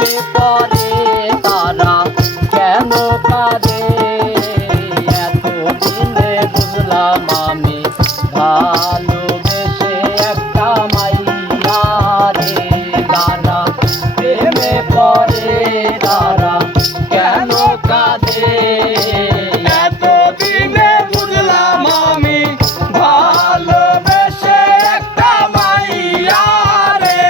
প্রেমে পড়ে তারা কেন কাঁদে এতদিনে বুঝলাম আমি ভালোবেসে একটা মাইয়া রে তারা প্রেমে পড়ে তারা কেন কাঁদে এতদিনে বুঝলাম আমি ভালোবেসে একটা মাইয়া রে,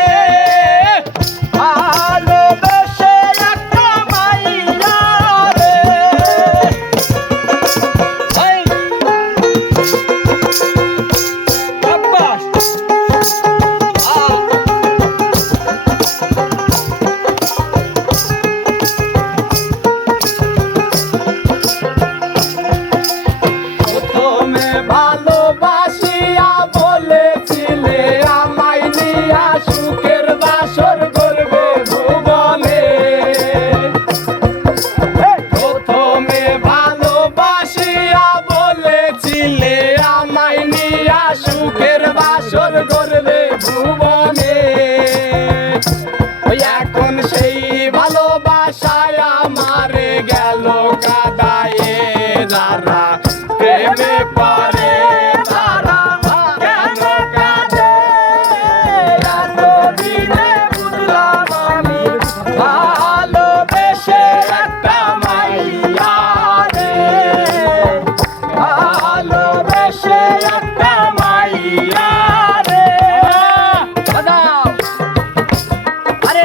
ভালোবেসে একটা মাইয়া রে। এই সাব্বাস। প্রথমে ভালোবাসিয়া বলেছিলে আমায় নিয়া সুখের বাসর করবে ভুবনে প্রথমে ভালোবাসিয়া বলেছিলে আমায় নিয়া সুখের বাসর করবে ভুবনে এখন সেই ভালোবাসায় আমারে গেল কাদায়ে যারা প্রেমে পড়ে তারা কেন কাঁদে এতদিনে বুঝলাম আমি ভালোবেসে একটা মাইয়া রে ভালোবেসে একটা মাইয়া রে বাজাও আরে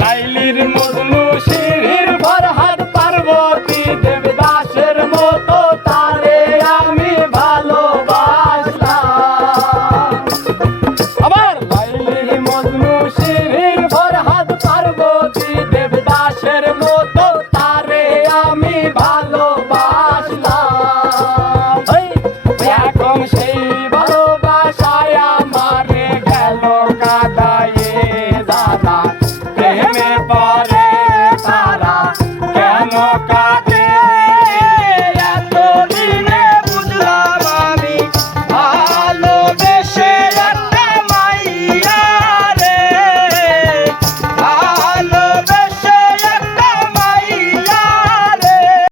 লাইলির মজনু শিরির ফরহাদ পার্বতী দেবদাসের মতো তারে আমি ভালোবাসলাম আবার লাইলির মজনু শিরির ফরহাদ পার্বতী দেবদাসের মতো তারে আমি ভালোবাসলাম এখন সেই ভালোবাসায় আমারে গেল কাদায়ে দাদা প্রেমে পড়ে তারা কেন কাঁদে